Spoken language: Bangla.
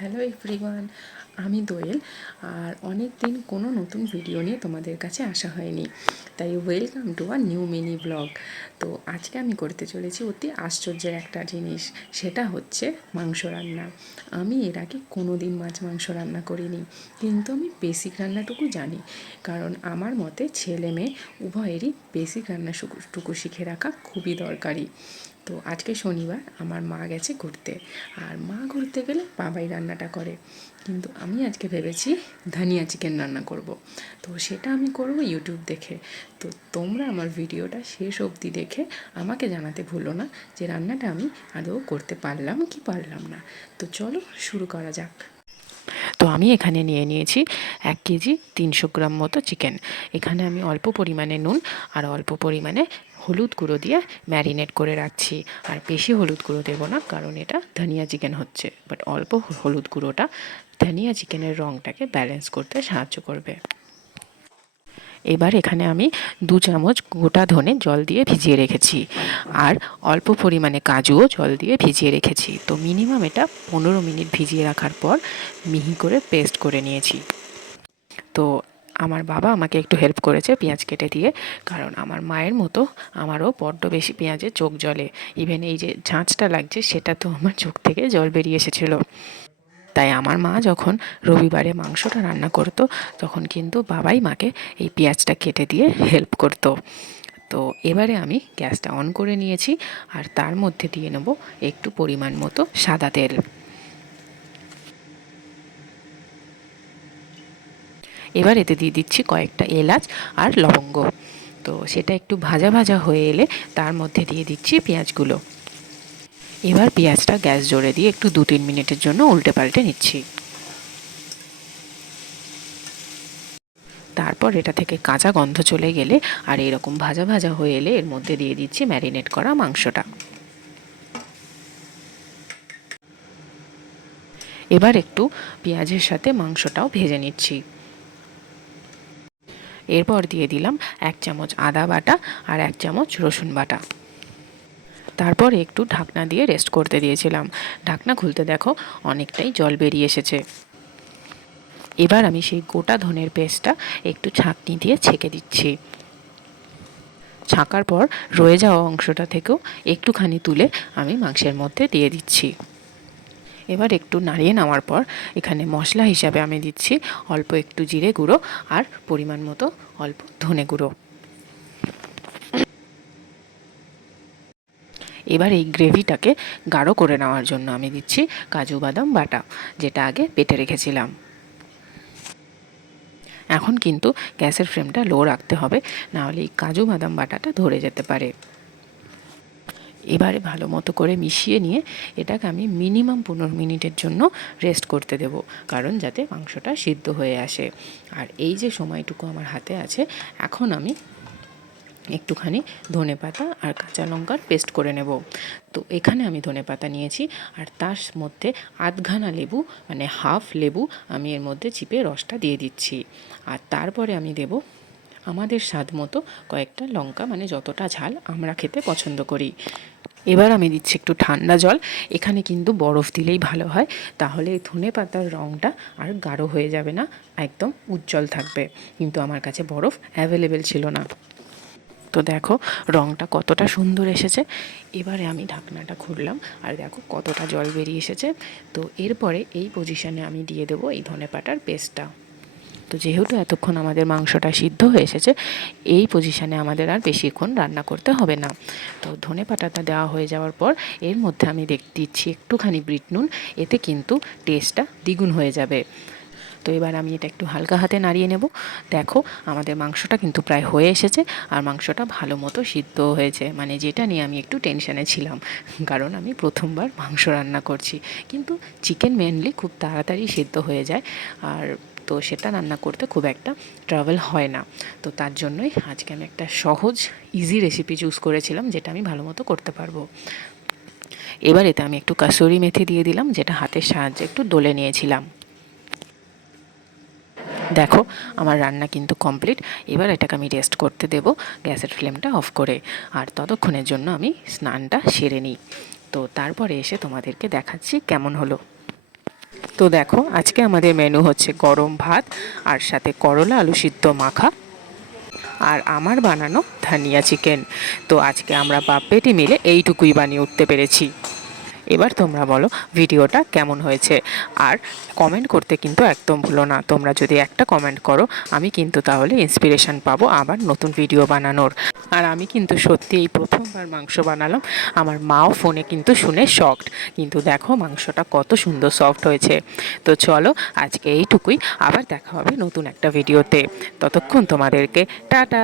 হ্যালো এভরিওয়ান আমি দোয়েল আর অনেক দিন কোনো নতুন ভিডিও নিয়ে তোমাদের কাছে আসা হয়নি। তাই welcome to our new mini blog তো আজকে আমি করতে চলেছি অতি আশ্চর্যের একটা জিনিস, সেটা হচ্ছে মাংস রান্না। আমি এর আগে কোনো দিন মাছ মাংস রান্না করিনি, কিন্তু আমি বেসিক রান্নাটুকু জানি, কারণ আমার মতে ছেলে মেয়ে উভয়েরই বেসিক রান্নাটুকু শিখে রাখা খুবই দরকারি। তো আজকে শনিবার আমার মা গেছে ঘুরতে। আর মা ঘুরতে গেলে বাবাই রান্নাটা করে। কিন্তু আমি আজকে ভেবেছি ধনিয়া চিকেন রান্না করব। তো সেটা আমি করব ইউটিউব দেখে। তো তোমরা আমার ভিডিওটা শেষ অবধি দেখে আমাকে জানাতে ভুলো না যে রান্নাটা আমি আদৌ করতে পারলাম কি পারলাম না। তো চলো শুরু করা যাক। তো আমি এখানে নিয়ে নিয়েছি এক কেজি তিনশো গ্রাম মতো চিকেন এখানে আমি অল্প পরিমাণে নুন আর অল্প পরিমাণে হলুদ গুঁড়ো দিয়ে ম্যারিনেট করে রাখছি। আর বেশি হলুদ গুঁড়ো দেবো না, কারণ এটা ধনিয়া চিকেন হচ্ছে। বাট অল্প হলুদ গুঁড়োটা ধনিয়া চিকেনের রঙটাকে ব্যালেন্স করতে সাহায্য করবে। এবার এখানে আমি দু চামচ গোটা ধনে জল দিয়ে ভিজিয়ে রেখেছি। আর অল্প পরিমাণে কাজুও জল দিয়ে ভিজিয়ে রেখেছি। তো মিনিমাম এটা পনেরো মিনিট ভিজিয়ে রাখার পর মিহি করে পেস্ট করে নিয়েছি। তো আমার বাবা আমাকে একটু হেল্প করেছে পেঁয়াজ কেটে দিয়ে। কারণ আমার মায়ের মতো আমারও বড্ড বেশি পেঁয়াজে চোখ জলে ইভেন এই যে ঝাঁচটা লাগছে, সেটা তো আমার চোখ থেকে জল বেরিয়ে এসেছিল। তাই আমার মা যখন রবিবারে মাংসটা রান্না করতো, তখন কিন্তু বাবাই মাকে এই পেঁয়াজটা কেটে দিয়ে হেল্প করতো। তো এবারে আমি গ্যাসটা অন করে নিয়েছি, আর তার মধ্যে দিয়ে নেব একটু পরিমাণ মতো সাদা তেল। এবার এতে দিয়ে দিচ্ছি কয়েকটা এলাচ আর লবঙ্গ। তো সেটা একটু ভাজা ভাজা হয়ে এলে তার মধ্যে দিয়ে দিচ্ছি পেঁয়াজগুলো। এবার পেঁয়াজটা গ্যাস জোরে দিয়ে একটু দু তিন মিনিটের জন্য উল্টে পাল্টে নিচ্ছি। তারপর এটা থেকে কাঁচা গন্ধ চলে গেলে আর এরকম ভাজা ভাজা হয়ে এলে এর মধ্যে দিয়ে দিচ্ছি ম্যারিনেট করা মাংসটা। এবার একটু পেঁয়াজের সাথে মাংসটাও ভেজে নিচ্ছি। এরপর দিয়ে দিলাম এক চামচ আদা বাটা আর এক চামচ রসুন বাটা। তারপর একটু ঢাকনা দিয়ে রেস্ট করতে দিয়েছিলাম। ঢাকনা খুলতে দেখো অনেকটাই জল বেরিয়ে এসেছে। এবার আমি সেই গোটা ধনের পেস্টটা একটু ছাঁকনি দিয়ে ছেঁকে দিচ্ছি। ছাঁকার পর রয়ে যাওয়া অংশটা থেকেও একটুখানি তুলে আমি মাংসের মধ্যে দিয়ে দিচ্ছি। এবার একটু নাড়িয়ে নেওয়ার পর এখানে মশলা হিসাবে আমি দিচ্ছি অল্প একটু জিরে গুঁড়ো আর পরিমাণ মতো অল্প ধনে গুঁড়ো। এবার এই গ্রেভিটাকে গাঢ় করে নেওয়ার জন্য আমি দিচ্ছি কাজু বাদাম বাটা, যেটা আগে পেটে রেখেছিলাম। এখন কিন্তু গ্যাসের ফ্লেমটা লো রাখতে হবে, নাহলে এই কাজু বাদাম বাটাটা ধরে যেতে পারে। এবারে ভালো মতো করে মিশিয়ে নিয়ে এটাকে আমি মিনিমাম পনেরো মিনিটের জন্য রেস্ট করতে দেব, কারণ যাতে মাংসটা সিদ্ধ হয়ে আসে। আর এই যে সময়টুকু আমার হাতে আছে, এখন আমি একটুখানি ধনে পাতা আর কাঁচা লঙ্কার পেস্ট করে নেব। তো এখানে আমি ধনে পাতা নিয়েছি, আর তার মধ্যে আধঘানা লেবু মানে হাফ লেবু আমি এর মধ্যে চিপে রসটা দিয়ে দিচ্ছি। আর তারপরে আমি দেব আমাদের স্বাদ মতো কয়েকটা লঙ্কা মানে যতটা ঝাল আমরা খেতে পছন্দ করি। এবার আমি দিচ্ছি একটু ঠান্ডা জল। এখানে কিন্তু বরফ দিলেই ভালো হয়। তাহলে এই ধনে পাতার রঙটা আর গাঢ় হয়ে যাবে না, একদম উজ্জ্বল থাকবে। কিন্তু আমার কাছে বরফ অ্যাভেলেবেল ছিল না। তো দেখো রঙটা কতটা সুন্দর এসেছে। এবারে আমি ঢাকনাটা খুললাম আর দেখো কতটা জল বেরিয়ে এসেছে। তো এরপরে এই পজিশানে আমি দিয়ে দেবো এই ধনে পাতার পেস্টটা তো যেহেতু এতক্ষণ আমাদের মাংসটা সিদ্ধ হয়ে এসেছে, এই পজিশানে আমাদের আর বেশিক্ষণ রান্না করতে হবে না। তো ধনে পাতাটা দেওয়া হয়ে যাওয়ার পর, এর মধ্যে আমি দেখ দিচ্ছি একটুখানি বিট নুন, এতে কিন্তু টেস্টটা দ্বিগুণ হয়ে যাবে। তো এবার আমি এটা একটু হালকা হাতে নাড়িয়ে নেব। দেখো, আমাদের মাংসটা কিন্তু প্রায় হয়ে এসেছে আর মাংসটা ভালো মতো সিদ্ধ হয়েছে। মানে যেটা নিয়ে আমি একটু টেনশানে ছিলাম, কারণ আমি প্রথমবার মাংস রান্না করছি। কিন্তু চিকেন মেনলি খুব তাড়াতাড়ি সিদ্ধ হয়ে যায়। আর তো সেটা রান্না করতে খুব একটা ট্রাভেল হয় না। তো তার জন্যই আজকে আমি একটা সহজ ইজি রেসিপি চুজ করেছিলাম, যেটা আমি ভালো মতো করতে পারব। এবার এতে আমি একটু কাসুরি মেথি দিয়ে দিলাম, যেটা হাতের সাহায্যে একটু ডলে নিয়েছিলাম। দেখো, আমার রান্না কিন্তু কমপ্লিট এবার এটাকে আমি রেস্ট করতে দেব, গ্যাসের ফ্লেমটা অফ করে। আর ততক্ষণের জন্য আমি স্নানটা সেরে নিই। তো তারপরে এসে তোমাদেরকে দেখাচ্ছি কেমন হলো। তো দেখো, আজকে আমাদের মেনু হচ্ছে গরম ভাত আর সাথে করলা আলু সিদ্ধ মাখা আর আমার বানানো ধানিয়া চিকেন তো আজকে আমরা বাপ্পেটি মিলে এইটুকুই বানিয়ে উঠতে পেরেছি। এবার তোমরা বলো ভিডিওটা কেমন হয়েছে। আর কমেন্ট করতে কিন্তু একদম ভুলো না। তোমরা যদি একটা কমেন্ট করো, আমি কিন্তু তাহলে ইন্সপিরেশান পাবো আবার নতুন ভিডিও বানানোর। আর আমি কিন্তু সত্যি এই প্রথমবার মাংস বানালাম। আমার মাও ফোনে কিন্তু শুনে শকড কিন্তু দেখো মাংসটা কত সুন্দর সফট হয়েছে। তো চলো আজকে এইটুকুই। আবার দেখা হবে নতুন একটা ভিডিওতে ততক্ষণ তোমাদেরকে টাটা!